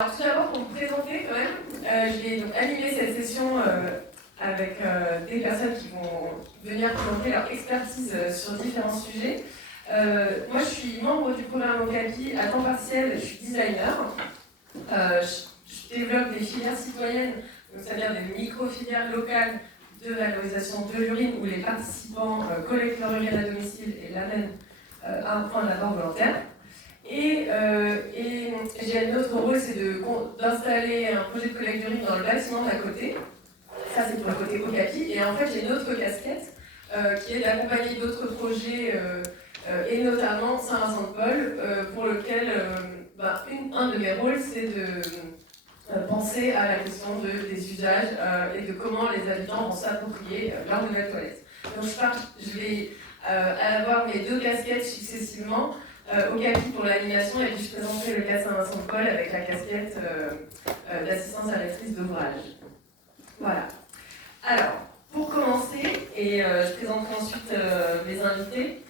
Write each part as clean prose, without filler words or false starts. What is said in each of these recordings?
Alors, tout d'abord, pour me présenter quand même, je vais donc animer cette session avec des personnes qui vont venir présenter leur expertise sur différents sujets. Moi, je suis membre du programme Okapi à temps partiel, je suis designer. Je développe des filières citoyennes, c'est-à-dire des micro-filières locales de valorisation de l'urine où les participants collectent leur urine à domicile et l'amènent à un point d'apport volontaire. Et j'ai un autre rôle, c'est d'installer un projet de collecte d'urine dans le bâtiment d'à côté. Ça, c'est pour le côté Okapi. Et en fait, j'ai une autre casquette qui est d'accompagner d'autres projets, et notamment Saint-Vincent-de-Paul, pour lequel un de mes rôles, c'est de penser à la question des usages et de comment les habitants vont s'approprier leur nouvelle toilette. Donc je vais avoir mes deux casquettes successivement. Okapi pour l'animation, et puis je présenterai le cas Saint-Vincent-de-Paul avec la casquette d'assistance à maîtrise d'ouvrage. Voilà. Alors, pour commencer, et je présenterai ensuite mes invités,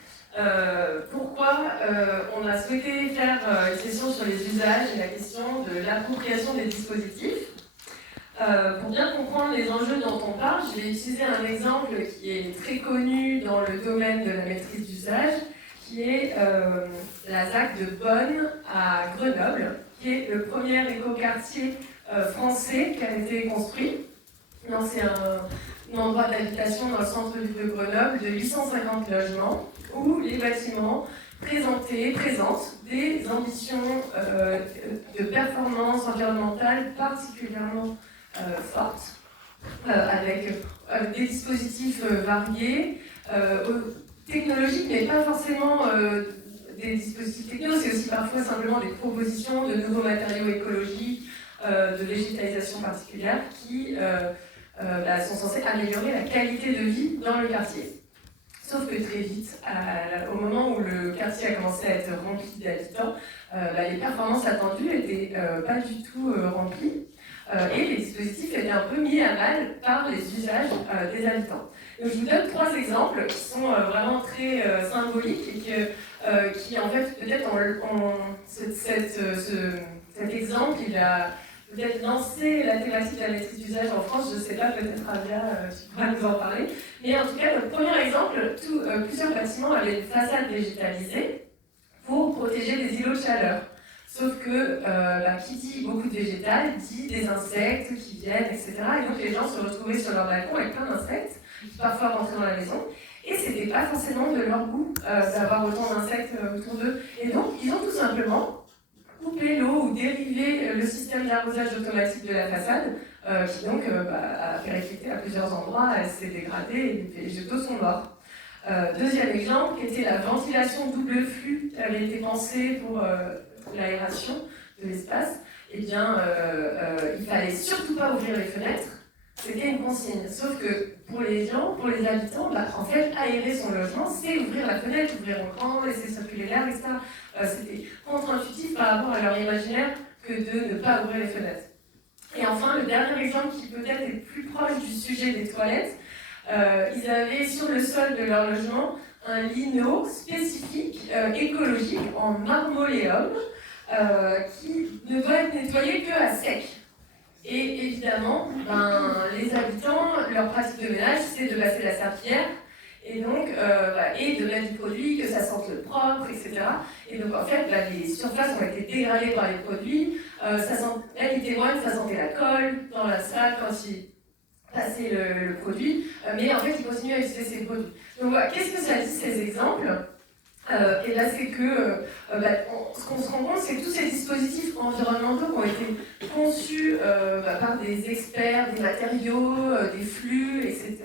pourquoi on a souhaité faire une session sur les usages et la question de l'appropriation des dispositifs. Pour bien comprendre les enjeux dont on parle, je vais utiliser un exemple qui est très connu dans le domaine de la maîtrise d'usage, qui est la ZAC de Bonne à Grenoble, qui est le premier écoquartier français qui a été construit. C'est un endroit d'habitation dans le centre-ville de Grenoble de 850 logements, où les bâtiments présentent des ambitions de performance environnementale particulièrement fortes, avec des dispositifs variés, technologiques, mais pas forcément des dispositifs techno, c'est aussi parfois simplement des propositions de nouveaux matériaux écologiques, de végétalisation particulière qui sont censés améliorer la qualité de vie dans le quartier. Sauf que très vite, au moment où le quartier a commencé à être rempli d'habitants, les performances attendues n'étaient pas du tout remplies, et les dispositifs étaient un peu mis à mal par les usages des habitants. Donc, je vous donne trois exemples qui sont vraiment très symboliques et qui en fait, peut-être, cet exemple, il a peut-être lancé la thématique de la maîtrise d'usage en France, je ne sais pas, peut-être Avia, tu pourras nous en parler. Mais en tout cas, le premier exemple, plusieurs bâtiments avaient une façade végétalisée pour protéger des îlots de chaleur. Sauf que qui dit beaucoup de végétal, dit des insectes qui viennent, etc. Et donc les gens se retrouvaient sur leur balcon avec plein d'insectes, qui parfois rentraient dans la maison. Et c'était pas forcément de leur goût d'avoir autant d'insectes autour d'eux. Et donc ils ont tout simplement coupé l'eau ou dérivé le système d'arrosage automatique de la façade, qui donc a fait réfléchir à plusieurs endroits, elle s'est dégradée et les jets d'eau sont morts. Deuxième exemple, qui était la ventilation double flux qui avait été pensée pour l'aération de l'espace. Eh bien, il fallait surtout pas ouvrir les fenêtres, c'était une consigne. Sauf que pour les gens, pour les habitants, en fait, aérer son logement, c'est ouvrir la fenêtre, ouvrir un grand, laisser circuler l'air, etc. C'était contre-intuitif par rapport à leur imaginaire que de ne pas ouvrir les fenêtres. Et enfin, le dernier exemple qui peut-être est plus proche du sujet des toilettes, ils avaient sur le sol de leur logement un lino spécifique écologique en marmoléum qui ne doit être nettoyé qu'à sec. Et évidemment, les habitants, leur pratique de ménage, c'est de passer la serpillière et donc et de mettre du produit, que ça sente le propre, etc. Et donc en fait, les surfaces ont été dégradées par les produits. Elle témoigne, ça sentait la colle dans la salle quand ils passaient le produit, mais en fait, ils continuent à utiliser ces produits. Donc voilà, qu'est-ce que ça dit ces exemples ? Et là, c'est que ce qu'on se rend compte, c'est que tous ces dispositifs environnementaux qui ont été conçus par des experts, des matériaux, des flux, etc.,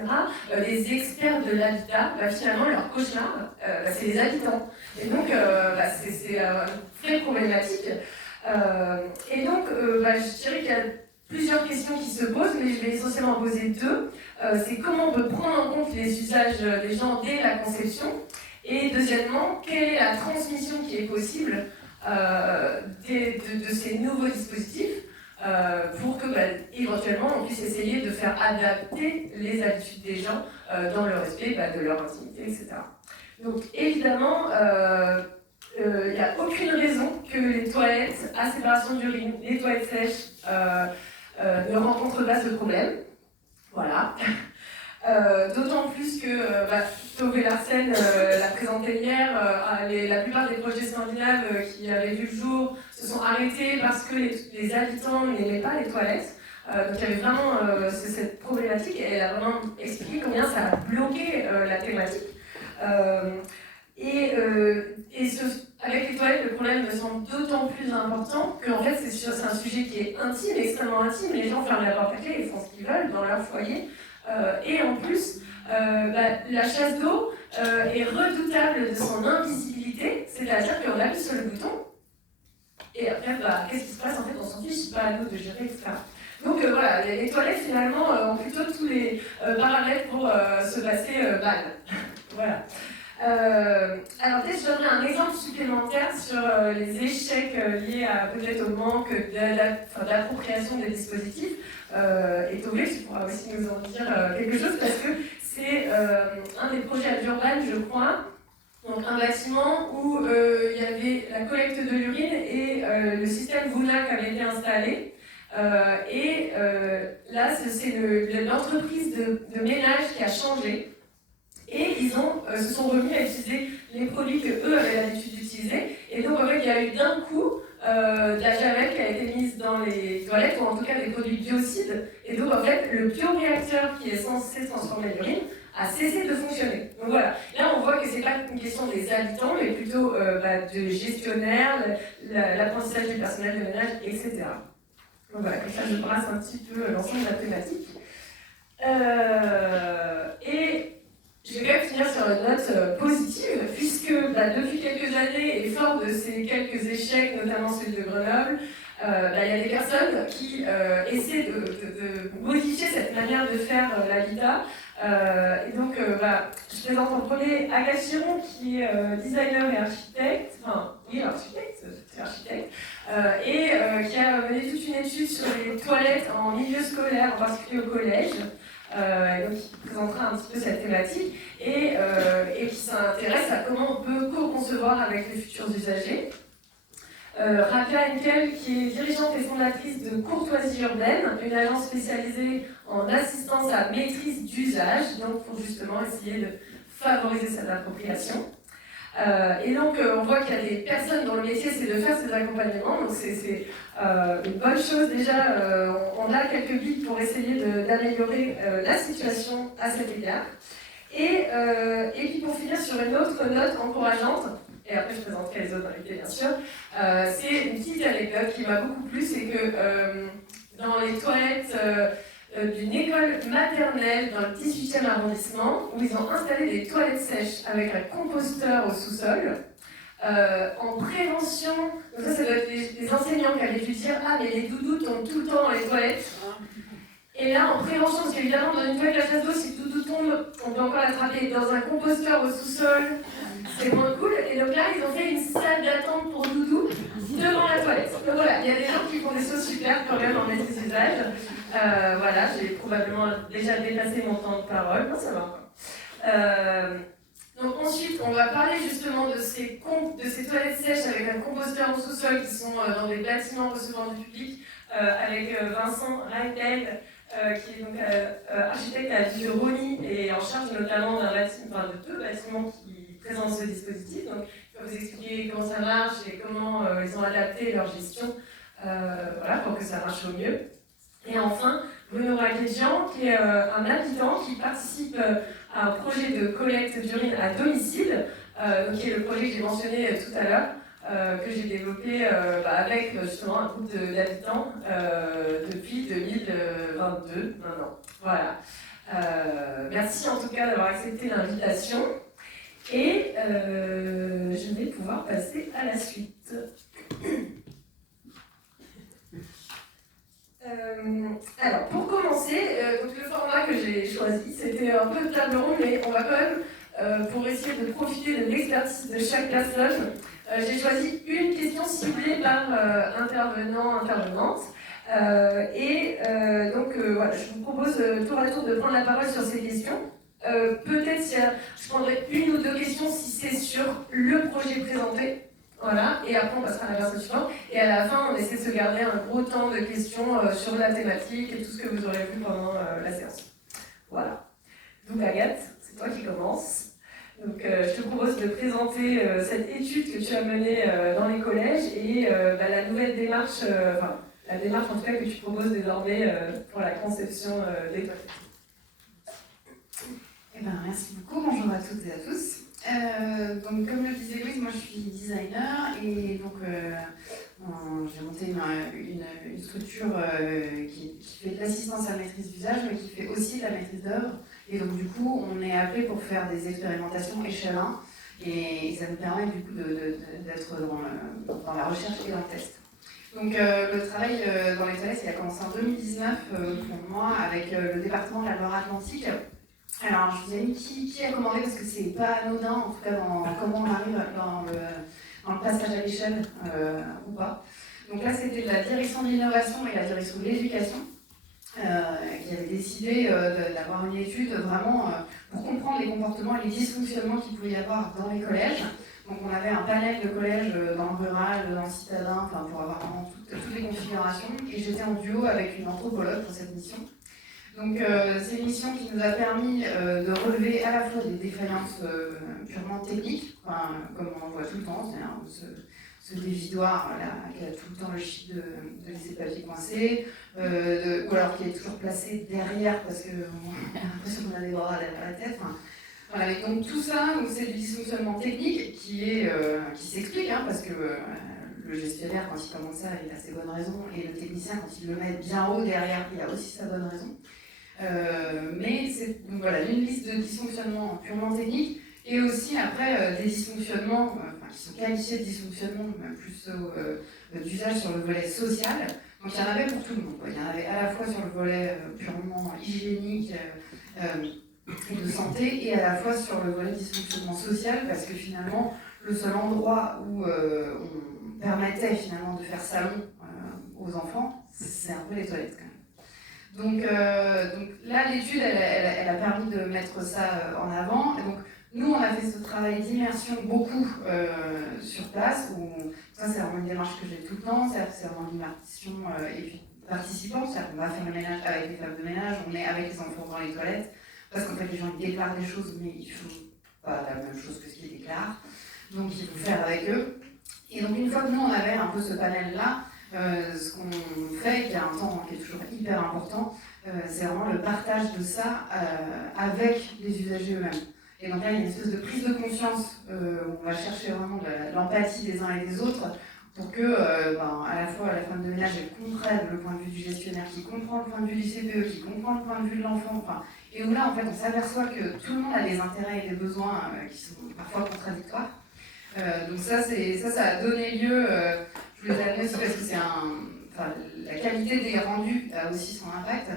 des experts de l'habitat, finalement, leur cauchemar, c'est les habitants. Et donc, c'est très problématique. Et donc, je dirais qu'il y a plusieurs questions qui se posent, mais je vais essentiellement en poser deux. C'est comment on peut prendre en compte les usages des gens dès la conception. Et deuxièmement, quelle est la transmission qui est possible de ces nouveaux dispositifs pour que, éventuellement, on puisse essayer de faire adapter les habitudes des gens dans le respect de leur intimité, etc. Donc, évidemment, il n'y a aucune raison que les toilettes à séparation d'urine, les toilettes sèches, ne rencontrent pas ce problème. Voilà. D'autant plus que Tove Larsen l'a présenté hier, la plupart des projets scandinaves qui avaient vu le jour se sont arrêtés parce que les habitants n'aimaient pas les toilettes. Donc il y avait vraiment cette problématique et elle a vraiment expliqué combien ça a bloqué la thématique. Avec les toilettes, le problème me semble d'autant plus important qu'en fait c'est un sujet qui est intime, extrêmement intime. Les gens ferment la porte à clé et font ce qu'ils veulent dans leur foyer. Et en plus, la chasse d'eau est redoutable de son invisibilité, c'est-à-dire qu'on appuie sur le bouton et après, qu'est-ce qui se passe? En fait, on s'en fiche, c'est pas à nous de gérer, etc. Donc voilà, les toilettes finalement ont plutôt tous les paramètres pour se passer mal. Voilà. Alors peut-être je donnerai un exemple supplémentaire sur les échecs liés peut-être au manque d'appropriation des dispositifs. Et Tove, tu pourras aussi nous en dire quelque chose parce que c'est un des projets à Durban, je crois. Donc un bâtiment où il y avait la collecte de l'urine et le système VUNA qui avait été installé. Là, c'est l'entreprise de ménage qui a changé. Et ils se sont remis à utiliser les produits qu'eux avaient l'habitude d'utiliser. Et donc, en fait, il y a eu d'un coup de la javel qui a été mise dans les toilettes, ou en tout cas des produits biocides. Et donc, en fait, le bioréacteur qui est censé transformer l'urine a cessé de fonctionner. Donc voilà, là on voit que c'est pas une question des habitants, mais plutôt de gestionnaires, l'apprentissage du personnel de ménage, etc. Donc voilà, comme ça je brasse un petit peu l'ensemble de la thématique. Et je vais quand même finir sur une note positive, puisque depuis quelques années, et fort de ces quelques échecs, notamment celui de Grenoble, il y a des personnes qui essaient de modifier cette manière de faire l'habitat. Et donc, je présente en premier Agathe Chiron, qui est designer et architecte, c'est architecte, et qui a mené toute une étude sur les toilettes en milieu scolaire, en particulier au collège. Donc, qui présentera un petit peu cette thématique et qui s'intéresse à comment on peut co-concevoir avec les futurs usagers. Rabia Henkel, qui est dirigeante et fondatrice de Courtoisie Urbaine, une agence spécialisée en assistance à maîtrise d'usage, donc pour justement essayer de favoriser cette appropriation. Et donc on voit qu'il y a des personnes dont le métier c'est de faire ces accompagnements, donc c'est une bonne chose déjà, on a quelques guides pour essayer d'améliorer la situation à cet égard. Et puis pour finir sur une autre note encourageante, et après je présenterai les autres invités bien sûr, c'est une petite anecdote qui m'a beaucoup plu, c'est que dans les toilettes d'une école maternelle dans le 18e arrondissement, où ils ont installé des toilettes sèches avec un composteur au sous-sol, en prévention, donc ça doit être les enseignants qui avaient dû dire « Ah mais les doudous tombent tout le temps dans les toilettes ». Et là, en prévention, parce qu'évidemment, dans une toilette à chasse d'eau, si le doudou tombe, on peut encore l'attraper. Dans un composteur au sous-sol, c'est moins cool. Et donc là, ils ont fait une salle d'attente pour doudou devant la toilette. Donc voilà, il y a des gens qui font des choses super quand même en maîtrise d'usage. Voilà, j'ai probablement déjà dépassé mon temps de parole. Non, ça va encore. Donc ensuite, on va parler justement de ces toilettes sèches avec un composteur au sous-sol qui sont dans des bâtiments recevant du public, avec Vincent Reitel, qui est donc architecte à la ville de Rony et en charge notamment de deux bâtiments qui présentent ce dispositif. Donc, il va vous expliquer comment ça marche et comment ils ont adapté leur gestion pour que ça marche au mieux. Et enfin, Bruno Raguedjian, qui est un habitant qui participe à un projet de collecte d'urine à domicile, qui est le projet que j'ai mentionné tout à l'heure, que j'ai développé avec justement un groupe d'habitants depuis 2022 maintenant. Voilà. Merci en tout cas d'avoir accepté l'invitation et je vais pouvoir passer à la suite. Alors, pour commencer, donc le format que j'ai choisi, c'était un peu de table ronde, mais on va quand même, pour essayer de profiter de l'expertise de chaque personne, j'ai choisi une question ciblée par intervenante. Voilà, je vous propose tour à tour de prendre la parole sur ces questions. Peut-être je prendrai une ou deux questions si c'est sur le projet présenté. Voilà, et après on passera à la version suivante. Et à la fin, on essaie de se garder un gros temps de questions sur la thématique et tout ce que vous aurez vu pendant la séance. Voilà. Donc Agathe, c'est toi qui commences. Donc je te propose de présenter cette étude que tu as menée dans les collèges et la nouvelle démarche, enfin la démarche en tout cas que tu proposes désormais pour la conception des toilettes. Eh ben, merci beaucoup, bonjour à toutes et à tous. Donc, comme le disait Louise, moi je suis designer et donc j'ai monté une structure qui fait de l'assistance à la maîtrise d'usage mais qui fait aussi de la maîtrise d'œuvre. Et donc du coup, on est appelé pour faire des expérimentations échelle 1 et ça nous permet du coup d'être dans la recherche et dans le test. Donc le travail dans les toilettes, il a commencé en 2019 pour moi avec le département de la Loire-Atlantique. Alors, je vous ai mis qui a commandé parce que c'est pas anodin, en tout cas, dans comment on arrive dans le passage à l'échelle ou pas. Donc là, c'était de la direction de l'innovation et la direction de l'éducation qui avait décidé d'avoir une étude vraiment pour comprendre les comportements et les dysfonctionnements qu'il pouvait y avoir dans les collèges. Donc on avait un panel de collèges dans le rural, dans le citadin, enfin, pour avoir vraiment toutes les configurations. Et j'étais en duo avec une anthropologue pour cette mission. Donc c'est une mission qui nous a permis de relever à la fois des défaillances purement techniques, enfin, comme on en voit tout le temps, c'est-à-dire ce dévidoir là, qui a tout le temps le chiffre de laisser papier coincé, ou alors qui est toujours placé derrière parce qu'on a l'impression qu'on a des bras derrière la tête. Enfin, voilà, et donc tout ça, c'est du dysfonctionnement technique qui s'explique, hein, parce que le gestionnaire, quand il commande ça, il a ses bonnes raisons, et le technicien, quand il le met bien haut derrière, il a aussi sa bonne raison. Mais c'est donc voilà, une liste de dysfonctionnements purement techniques et aussi après des dysfonctionnements qui sont qualifiés de dysfonctionnements plus d'usage sur le volet social. Donc il y en avait pour tout le monde. Il y en avait à la fois sur le volet purement hygiénique et de santé et à la fois sur le volet dysfonctionnement social parce que finalement le seul endroit où on permettait finalement de faire salon aux enfants, c'est un peu les toilettes quand même. Donc là, l'étude, elle a permis de mettre ça en avant. Et donc, nous, on a fait ce travail d'immersion beaucoup sur place. Ça, c'est vraiment une démarche que j'ai tout le temps. C'est vraiment une immersion et puis participant. C'est-à-dire qu'on va faire le ménage avec les femmes de ménage, on est avec les enfants dans les toilettes. Parce qu'en fait, les gens ils déclarent des choses, mais ils ne font pas la même chose que ce qu'ils déclarent. Donc, il faut faire avec eux. Et donc, une fois que nous, on avait un peu ce panel-là, ce qu'on fait, qui a un temps qui est toujours hyper important, c'est vraiment le partage de ça avec les usagers eux-mêmes. Et donc là, il y a une espèce de prise de conscience où on va chercher vraiment de l'empathie des uns et des autres pour que, à la fois, la femme de ménage, elle comprenne le point de vue du gestionnaire, qui comprend le point de vue du CPE, qui comprend le point de vue de l'enfant, et où là, en fait, on s'aperçoit que tout le monde a des intérêts et des besoins qui sont parfois contradictoires. Donc ça a donné lieu, je vous les ai amenés aussi parce que la qualité des rendus a aussi son impact.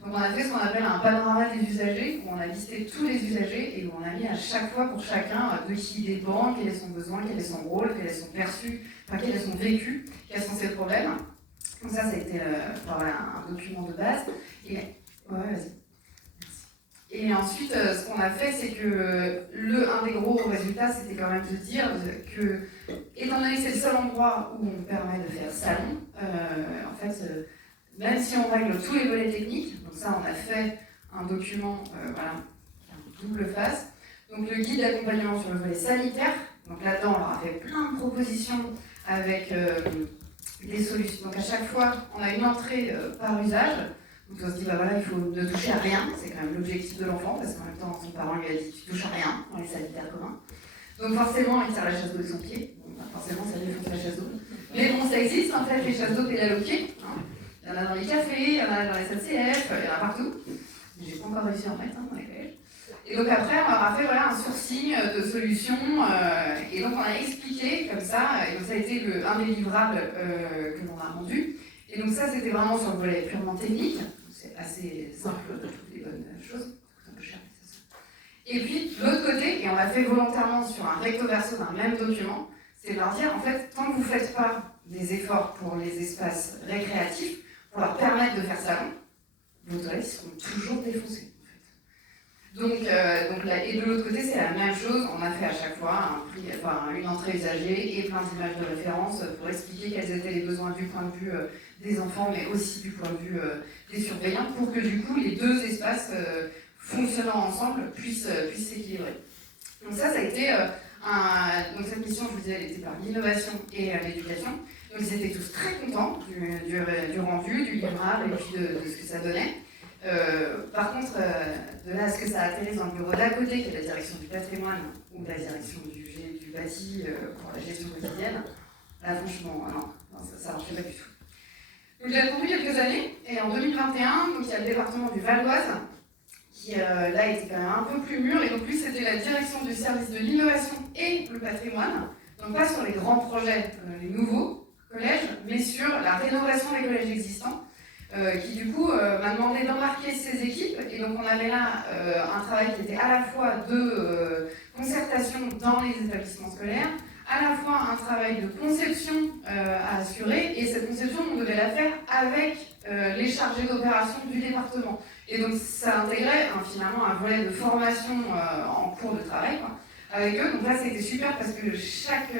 Donc on a fait ce qu'on appelle un panorama des usagers, où on a listé tous les usagers et où on a mis à chaque fois pour chacun de qui il dépend, quel est son besoin, quel est son rôle, quel est son perçu, quel est son vécu, quels sont ses problèmes. Donc ça a été un document de base. Et, ouais, vas-y. Et ensuite, ce qu'on a fait, c'est que un des gros résultats, c'était quand même de dire que, étant donné que c'est le seul endroit où on permet de faire salon, en fait, même si on règle tous les volets techniques, donc ça, on a fait un document, qui a une double face. Donc le guide d'accompagnement sur le volet sanitaire, donc là-dedans, on leur a fait plein de propositions avec des solutions. Donc à chaque fois, on a une entrée par usage. Donc on se dit, il faut ne toucher à rien, c'est quand même l'objectif de l'enfant, parce qu'en même temps, son parent lui a dit, tu touches à rien dans les sanitaires communs. Donc forcément, il tire la chasse d'eau de son pied, forcément, ça lui fonce la chasse d'eau. Mais bon, ça existe en fait, les chasses d'eau pédales au pied. Il y en a dans les cafés, il y en a dans les SNCF, il y en a partout. J'ai pas encore réussi à en mettre dans les collèges. Et donc après, on leur a fait un sourcing de solutions, et donc on a expliqué comme ça, et donc ça a été un des livrables que l'on a rendu. Et donc ça, c'était vraiment sur le volet purement technique. C'est assez simple de trouver des bonnes choses. C'est un peu cher, mais ça. Et puis, de l'autre côté, et on l'a fait volontairement sur un recto verso d'un même document, c'est de leur dire, en fait, tant que vous ne faites pas des efforts pour les espaces récréatifs, pour leur permettre de faire salon, vos toilettes seront toujours défoncées. En fait. Et de l'autre côté, c'est la même chose. On a fait à chaque fois une entrée usagée et plein d'images de référence pour expliquer quels étaient les besoins du point de vue des enfants, mais aussi du point de vue des surveillants, pour que du coup les deux espaces fonctionnant ensemble puissent s'équilibrer. Donc ça a été donc cette mission, je vous disais, elle était par l'innovation et l'éducation. Donc ils étaient tous très contents du rendu, du livrable et puis de ce que ça donnait. Par contre, de là à ce que ça atterrisse dans le bureau d'à côté, qui est la direction du patrimoine ou la direction du bâti pour la gestion quotidienne, là franchement, non, ça marchait pas du tout. Donc j'ai attendu quelques années, et en 2021, donc, il y a le département du Val d'Oise, qui là était quand même un peu plus mûr, et donc lui c'était la direction du service de l'innovation et le patrimoine, donc pas sur les grands projets, les nouveaux collèges, mais sur la rénovation des collèges existants, qui du coup m'a demandé d'embarquer ses équipes, et donc on avait là un travail qui était à la fois de concertation dans les établissements scolaires, à la fois un travail de conception à assurer, et cette conception on devait la faire avec les chargés d'opération du département. Et donc ça intégrait finalement un volet de formation en cours de travail avec eux. Donc là c'était super parce que chaque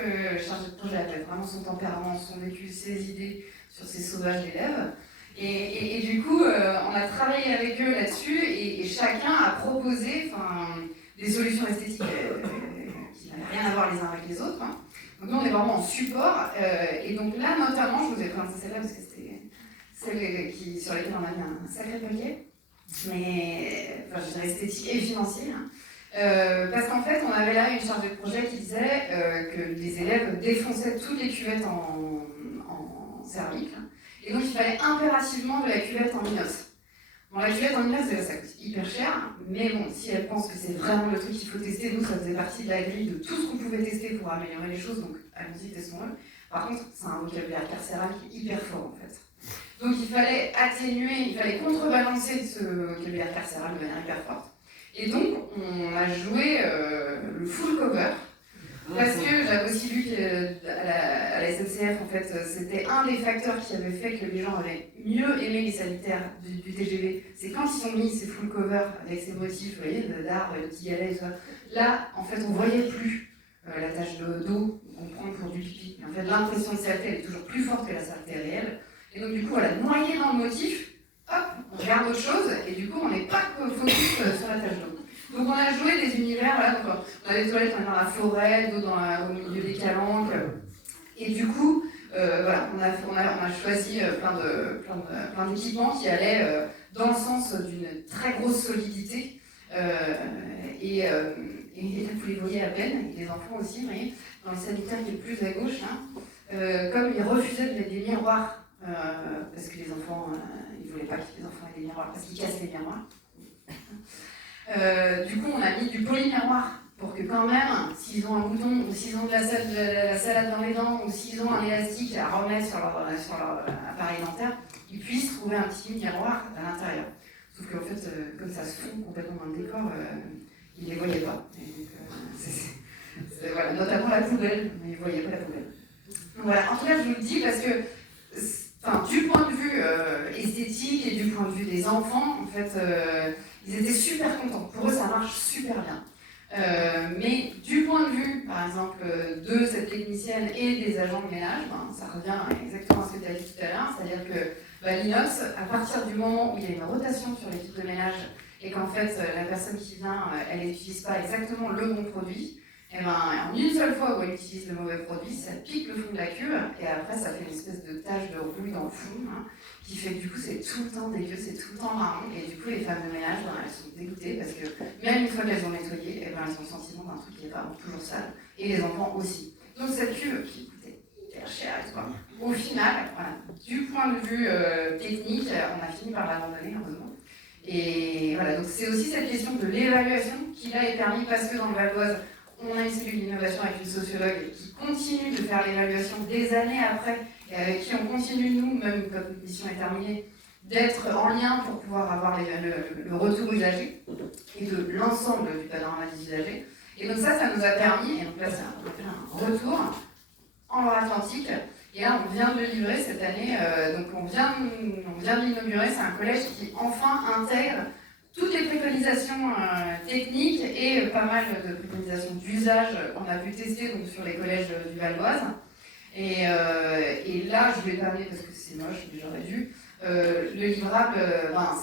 chargé de projet avait vraiment son tempérament, son vécu, ses idées sur ces sauvages d'élèves. Et du coup, on a travaillé avec eux là-dessus et chacun a proposé des solutions esthétiques qui n'avaient rien à voir les uns avec les autres. Donc nous, on est vraiment en support. Et donc là, notamment, je vous ai présenté celle-là parce que c'était celle sur laquelle on a mis un sacré paquet, mais je dirais esthétique et financier. Parce qu'en fait, on avait là une chargée de projet qui disait que les élèves défonçaient toutes les cuvettes en céramique. Et donc il fallait impérativement de la cuvette en inox. Bon, la cuvette en inox, ça coûte hyper cher, mais bon, si elle pense que c'est vraiment le truc qu'il faut tester, nous ça faisait partie de la grille de tout ce qu'on pouvait tester pour améliorer les choses, donc allons-y, testons-le. Par contre, c'est un vocabulaire carcéral qui est hyper fort en fait. Donc il fallait atténuer, il fallait contrebalancer ce vocabulaire carcéral de manière hyper forte. Et donc on a joué le full cover. Parce que j'avais aussi lu qu'à la SNCF, en fait, c'était un des facteurs qui avait fait que les gens avaient mieux aimé les sanitaires du TGV. C'est quand ils ont mis ces full cover avec ces motifs, vous voyez, d'arbres, de petits galets et tout ça. Là, en fait, on voyait plus la tache d'eau qu'on prend pour du pipi. En fait, l'impression de saleté, elle est toujours plus forte que la saleté réelle. Et donc, du coup, voilà, noyé dans le motif, hop, on regarde autre chose, et du coup, on n'est pas focus sur la tache d'eau. Donc on a joué des univers, voilà, donc on a des toilettes, on est dans la forêt, d'autres au milieu des calanques. Et du coup, voilà, on a choisi plein d'équipements qui allaient dans le sens d'une très grosse solidité. Et là, vous les voyez à peine, et les enfants aussi, vous voyez, dans le sanitaire qui est le plus à gauche, comme ils refusaient de mettre des miroirs, parce que les enfants, ils ne voulaient pas que les enfants aient des miroirs, parce qu'ils cassent les miroirs. Du coup, on a mis du polymiroir pour que quand même, s'ils ont un bouton ou s'ils ont de la salade dans les dents ou s'ils ont un élastique à remettre sur leur appareil dentaire, ils puissent trouver un petit miroir à l'intérieur. Sauf qu'en fait, comme ça se fond complètement dans le décor, ils ne les voyaient pas. Voilà, notamment la poubelle, mais ils ne voyaient pas la poubelle. Donc voilà, en tout cas, je vous le dis parce que, du point de vue esthétique et du point de vue des enfants, en fait, ils étaient super contents. Pour eux, ça marche super bien. Mais du point de vue, par exemple, de cette technicienne et des agents de ménage, ça revient exactement à ce que tu as dit tout à l'heure, c'est-à-dire que l'inox, à partir du moment où il y a une rotation sur l'équipe de ménage et qu'en fait, la personne qui vient, elle n'utilise pas exactement le bon produit, et en une seule fois où elle utilise le mauvais produit, ça pique le fond de la cuve et après ça fait une espèce de tache de rouille dans le fond qui fait que du coup c'est tout le temps dégueu, c'est tout le temps marron et du coup les femmes de ménage elles sont dégoûtées parce que même une fois qu'elles ont nettoyé, elles ont le sentiment d'un truc qui est vraiment toujours sale et les enfants aussi. Donc cette cuve qui coûtait hyper cher et tout, au final, voilà, du point de vue technique, on a fini par l'abandonner heureusement. Et voilà, donc c'est aussi cette question de l'évaluation qui là est permis parce que dans le Val d'Oise, on a une cellule d'innovation avec une sociologue qui continue de faire l'évaluation des années après et avec qui on continue, nous, même quand notre mission est terminée, d'être en lien pour pouvoir avoir le retour usager et de l'ensemble du panorama des usagers. Et donc ça nous a permis, et donc là c'est un retour en Loire-Atlantique, et là on vient de le livrer cette année, donc on vient de l'inaugurer, c'est un collège qui enfin intègre toutes les préconisations techniques et pas mal de préconisations d'usage qu'on a pu tester donc, sur les collèges du Val d'Oise. Et là, je vais pas amener parce que c'est moche, mais j'aurais dû. Le livrable,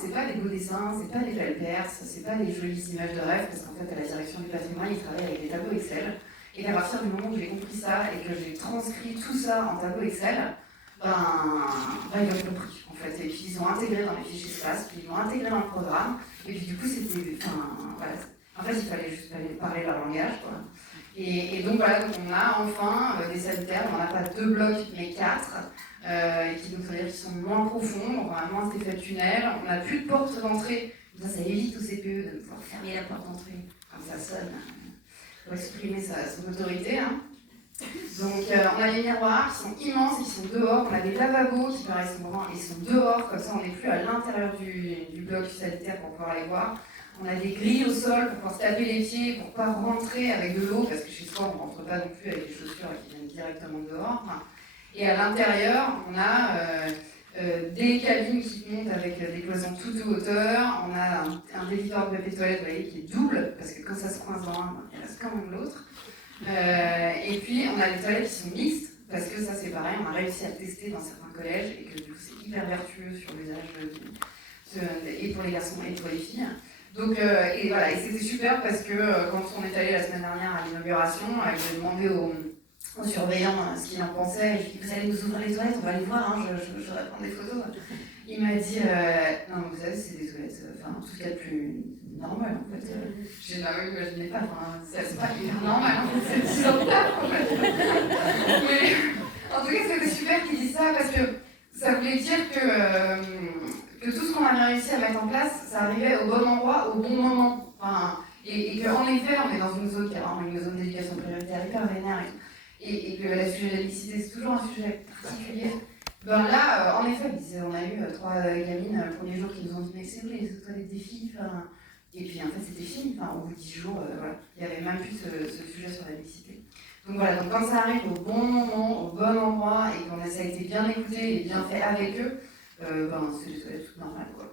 c'est pas des beaux dessins, c'est pas des belles perses, c'est pas des jolies images de rêve, parce qu'en fait, à la direction du patrimoine, ils travaillent avec des tableaux Excel. Et qu'à partir du moment où j'ai compris ça et que j'ai transcrit tout ça en tableau Excel, ils ont compris en fait. Et puis ils ont intégré dans les fichiers espace, puis ils l'ont intégré dans le programme. Et puis du coup, c'était. Voilà. En fait, il fallait juste parler leur langage, quoi. Et donc voilà, donc on a enfin des sanitaires, on n'a pas 2 blocs mais 4, qui donc veut dire qu'ils sont moins profonds, on a moins cet effet de tunnel, on n'a plus de porte d'entrée, ça évite au CPE de pouvoir fermer la porte d'entrée, comme ça sonne, pour exprimer son autorité. Hein. Donc on a des miroirs qui sont immenses, qui sont dehors, on a des lavabos qui paraissent grands et sont dehors, comme ça on n'est plus à l'intérieur du bloc sanitaire pour pouvoir les voir. On a des grilles au sol pour pouvoir se taper les pieds, pour ne pas rentrer avec de l'eau, parce que chez soi, on ne rentre pas non plus avec des chaussures qui viennent directement dehors. Et à l'intérieur, on a des cabines qui montent avec des cloisons toute hauteur. On a un dévidoir de papier toilette, vous voyez, qui est double, parce que quand ça se coince dans un, il reste quand même l'autre. Et puis, on a des toilettes qui sont mixtes, parce que ça, c'est pareil, on a réussi à le tester dans certains collèges, et que du coup, c'est hyper vertueux sur l'usage, et pour les garçons et pour les filles. Donc, et voilà, et c'était super parce que quand on est allé la semaine dernière à l'inauguration, j'ai demandé aux surveillants ce qu'ils en pensaient. Et je lui ai dit, vous allez nous ouvrir les toilettes, on va aller voir, hein, je voudrais prendre des photos. Il m'a dit, non, vous savez, c'est des toilettes, en tout cas plus normal en fait. J'ai dit, oui, je n'ai pas, c'est pas hyper normal, en fait, c'est 10 ans de taf en fait. Mais en tout cas, c'était super qu'il dise ça parce que ça voulait dire que tout ce qu'on avait réussi à mettre en place, ça arrivait au bon endroit, au bon moment. Et qu'en effet, on est dans une zone qui est vraiment une zone d'éducation prioritaire hyper vénère. Et que le sujet de la mixité, c'est toujours un sujet particulier. Là, en effet, on a eu 3 gamines le premier jour qui nous ont dit mais c'est où les toilettes des filles et puis en fait, c'était fini. Au bout de 10 jours, voilà. Il n'y avait même plus ce sujet sur la mixité. Donc voilà, donc quand ça arrive au bon moment, au bon endroit, et qu'on ça a été bien écouté et bien fait avec eux, c'est des toilettes toutes normales, quoi.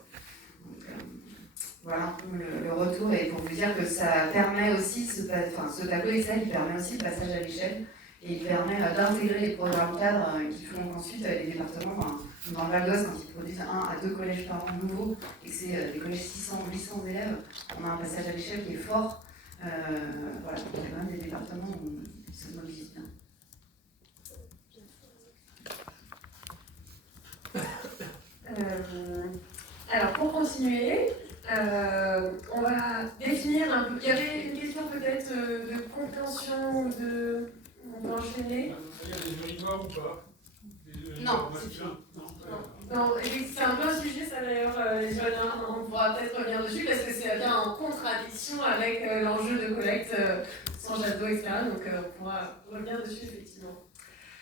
Donc, voilà un peu le retour, et pour vous dire que ça permet aussi, ce tableau Excel, il permet aussi le passage à l'échelle, et il permet d'intégrer les programmes cadres qui font qu'ensuite les départements, dans le Val d'Oise, quand ils produisent 1 à 2 collèges par an nouveaux, et que c'est des collèges 600 ou 800 élèves, on a un passage à l'échelle qui est fort. Voilà, donc il y a quand même des départements où ils se mobilisent bien. Alors pour continuer, on va définir un peu. Il y avait une question peut-être de compréhension, de. On peut enchaîner. Il y a des urinoirs ou pas? Non, c'est fini. Non, c'est un peu un sujet ça d'ailleurs, les urinoirs, on pourra peut-être revenir dessus parce que c'est bien en contradiction avec l'enjeu de collecte sans jet d'eau, etc. Donc on pourra revenir dessus effectivement.